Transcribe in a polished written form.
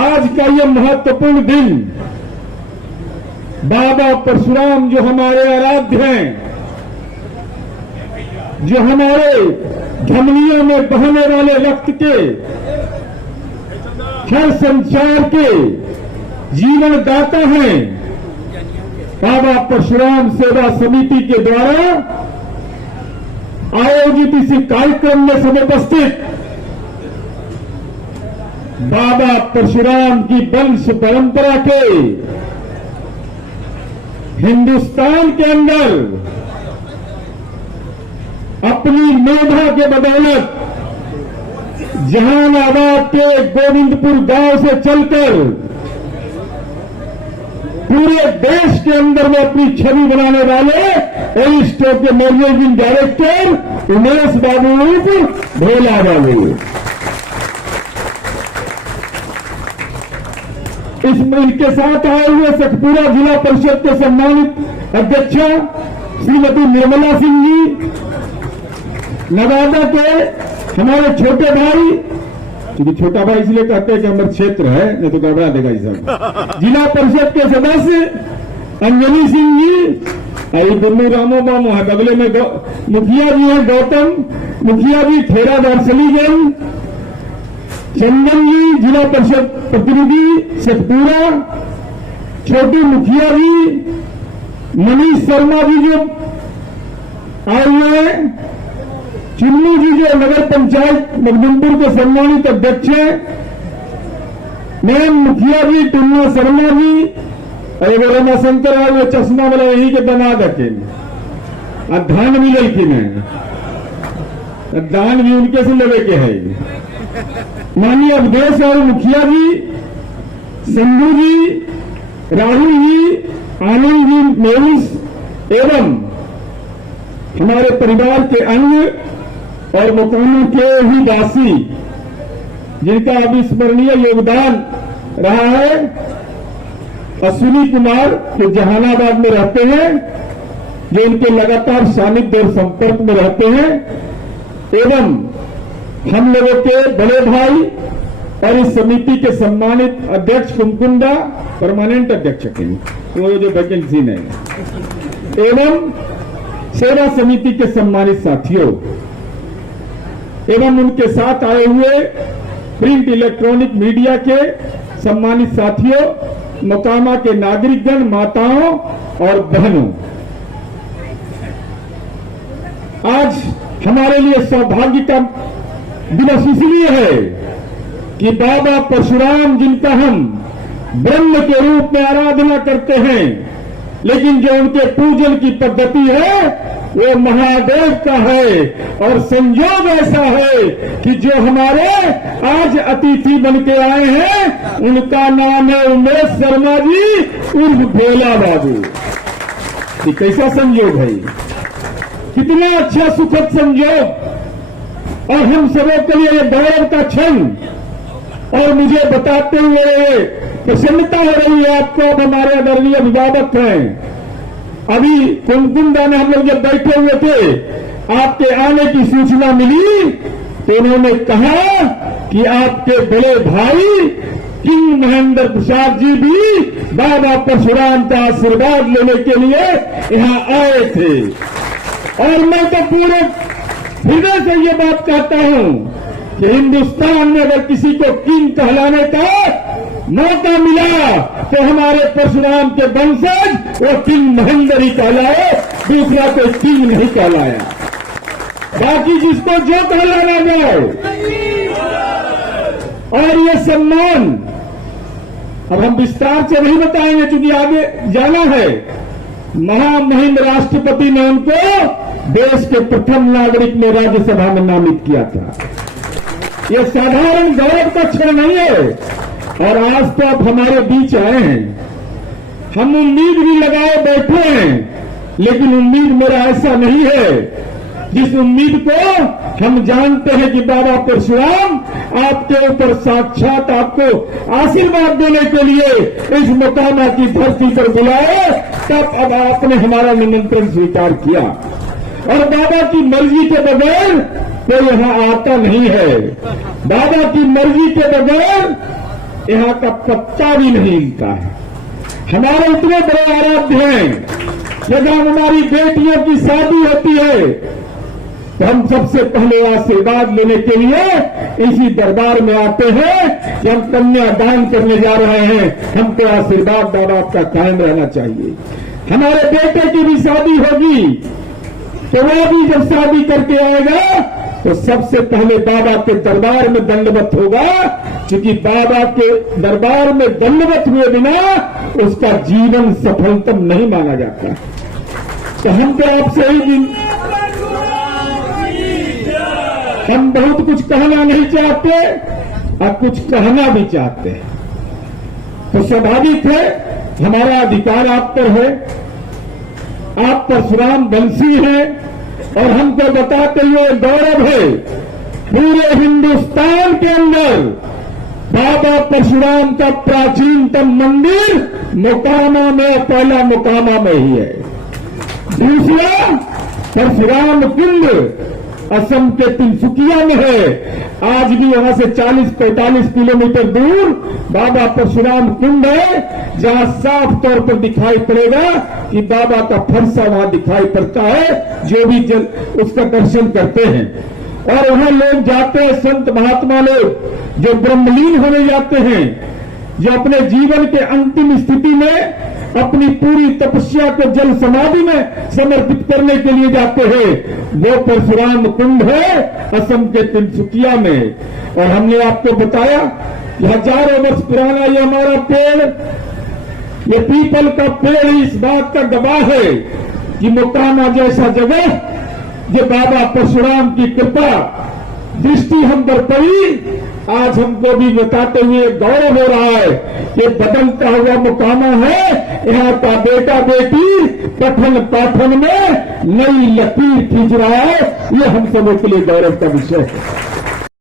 आज का ये महत्वपूर्ण दिन बाबा परशुराम जो हमारे आराध्य हैं, जो हमारे धमनियों में बहने वाले रक्त के, हर संसार के जीवन दाता हैं, बाबा परशुराम सेवा समिति के द्वारा आयोजित इस कार्यक्रम में समुपस्थित बाबा परशुराम की वंश परंपरा के हिंदुस्तान के अंदर अपनी मेधा के बदौलत जहानाबाद के गोविंदपुर गांव से चलकर पूरे देश के अंदर में अपनी छवि बनाने वाले एरिस्टो के मैनेजिंग डायरेक्टर उमेश बाबू भोला बाबू, इनके साथ आए हुए सतपुरा जिला परिषद के सम्मानित अध्यक्षा श्रीमती निर्मला सिंह जी, नवादा के हमारे छोटे भाई, क्योंकि छोटा भाई इसलिए कहते हैं कि हमारे क्षेत्र है, नहीं तो घबरा देगा इस सब, जिला परिषद के सदस्य अंजलि सिंह जी, ये दोनों रामो बामो है, बगले में मुखिया जी हैं गौतम मुखिया जी, ठेरा दरसलीगंज, चंदन जी जिला परिषद प्रतिनिधि सतपुरा, छोटी मुखिया जी, मनीष शर्मा जी जो आए हुए हैं, चिन्नू जी जो नगर पंचायत मखदुमपुर के सम्मानित अध्यक्ष हैं, मैम मुखिया जी, टुन्ना शर्मा जी, और वो रमाशंकर है वो चश्मा वाला यही के बना दे, धान भी लड़की में दान भी उनके से लगे के है। माननीय अवधेश और मुखिया जी, संधू जी, राहुल जी, आनंद जी, मेरूस एवं हमारे परिवार के अन्य और मकानों के ही वासी जिनका अविस्मरणीय योगदान रहा है, अश्विनी कुमार जो जहानाबाद में रहते हैं, जो इनके लगातार सानिध्य और संपर्क में रहते हैं, एवं हम लोगों के बड़े भाई और इस समिति के सम्मानित अध्यक्ष कुमकुंदा, परमानेंट अध्यक्ष के वो जो वैकेंसी है, एवं सेवा समिति के सम्मानित साथियों एवं उनके साथ आए हुए प्रिंट इलेक्ट्रॉनिक मीडिया के सम्मानित साथियों, मोकामा के नागरिकगण, माताओं और बहनों, आज हमारे लिए सौभाग्य का दिवस इसलिए है कि बाबा परशुराम जिनका हम ब्रह्म के रूप में आराधना करते हैं, लेकिन जो उनके पूजन की पद्धति है वो महादेव का है, और संयोग ऐसा है कि जो हमारे आज अतिथि बन के आए हैं उनका नाम है उमेश शर्मा जी उर्फ भोला बाबू। ये कैसा संयोग है, कितना अच्छा सुखद संयोग, और हम सबों के लिए गौरव का क्षण, और मुझे बताते हुए प्रसन्नता हो रही है आपको। अब हमारे आदरणीय अभिभावक हैं, अभी कुमकुंदा में हम लोग जब बैठे हुए थे, आपके आने की सूचना मिली तो उन्होंने कहा कि आपके बड़े भाई किंग महेंद्र प्रसाद जी भी बाबा परशुराम का आशीर्वाद लेने के लिए यहाँ आए थे। और मैं तो पूरे हृदय से ये बात कहता हूं कि हिंदुस्तान में अगर किसी को किंग कहलाने का मौका मिला तो हमारे परशुराम के वंशज वो किंग महेंद्र ही कहलाए, दूसरा कोई किंग नहीं कहलाया। बाकी जिसको जो कहलाना जाओ, और ये सम्मान अब हम विस्तार से नहीं बताएंगे क्योंकि आगे जाना है। महामहिम राष्ट्रपति ने उनको देश के प्रथम नागरिक में राज्यसभा में नामित किया था। ये साधारण गौरव का क्षण नहीं है। और आज तो आप हमारे बीच आए हैं, हम उम्मीद भी लगाए बैठे हैं, लेकिन उम्मीद मेरा ऐसा नहीं है जिस उम्मीद को हम जानते हैं कि बाबा परशुराम आपके ऊपर साक्षात आपको आशीर्वाद देने के लिए इस मोकामा की धरती पर बुलाए, तब अब आपने हमारा निमंत्रण स्वीकार किया। और बाबा की मर्जी के बगैर कोई यहाँ आता नहीं है। बाबा की मर्जी के बगैर यहाँ का पत्ता भी नहीं हिलता है। हमारे इतने बड़े आराध्य हैं, जब हमारी बेटियों की शादी होती है तो हम सबसे पहले आशीर्वाद लेने के लिए इसी दरबार में आते हैं कि हम कन्या दान करने जा रहे हैं, हमको आशीर्वाद बाबा का कायम रहना चाहिए। हमारे बेटे की भी शादी होगी तो वो भी जब शादी करके आएगा तो सबसे पहले बाबा के दरबार में दंडवत होगा, क्योंकि बाबा के दरबार में दंडवत हुए बिना उसका जीवन सफलतम नहीं माना जाता। तो हम तो आपसे ही हम बहुत कुछ कहना नहीं चाहते और कुछ कहना भी चाहते हैं, तो स्वाभाविक है, हमारा अधिकार आप पर है। आप परशुराम वंशी हैं और हमको बताते हुए गौरव है, पूरे हिंदुस्तान के अंदर बाबा परशुराम का प्राचीनतम मंदिर मोकामा में, पहला मोकामा में ही है। दूसरा परशुराम कुंड असम के तिनसुकिया में है। आज भी वहां से 40-45 किलोमीटर दूर बाबा परशुराम कुंड है, जहां साफ तौर पर दिखाई पड़ेगा कि बाबा का फरसा वहां दिखाई पड़ता है, जो भी उसका दर्शन करते हैं। और वहां लोग जाते हैं, संत महात्मा लोग जो ब्रह्मलीन होने जाते हैं, जो अपने जीवन के अंतिम स्थिति में अपनी पूरी तपस्या को जल समाधि में समर्पित करने के लिए जाते हैं, वो परशुराम कुंड है असम के तिनसुकिया में। और हमने आपको बताया कि हजारों वर्ष पुराना ये हमारा पेड़, ये पीपल का पेड़ इस बात का गवाह है कि मोकामा जैसा जगह, ये बाबा परशुराम की कृपा दृष्टि हम पर पड़ी। आज हमको भी बताते हुए गौरव हो रहा है कि बदलता हुआ मोकामा है, यहाँ का बेटा बेटी पठन पाठन में नई लकीर खींच रहा है। ये हम सबों के लिए गौरव का विषय है।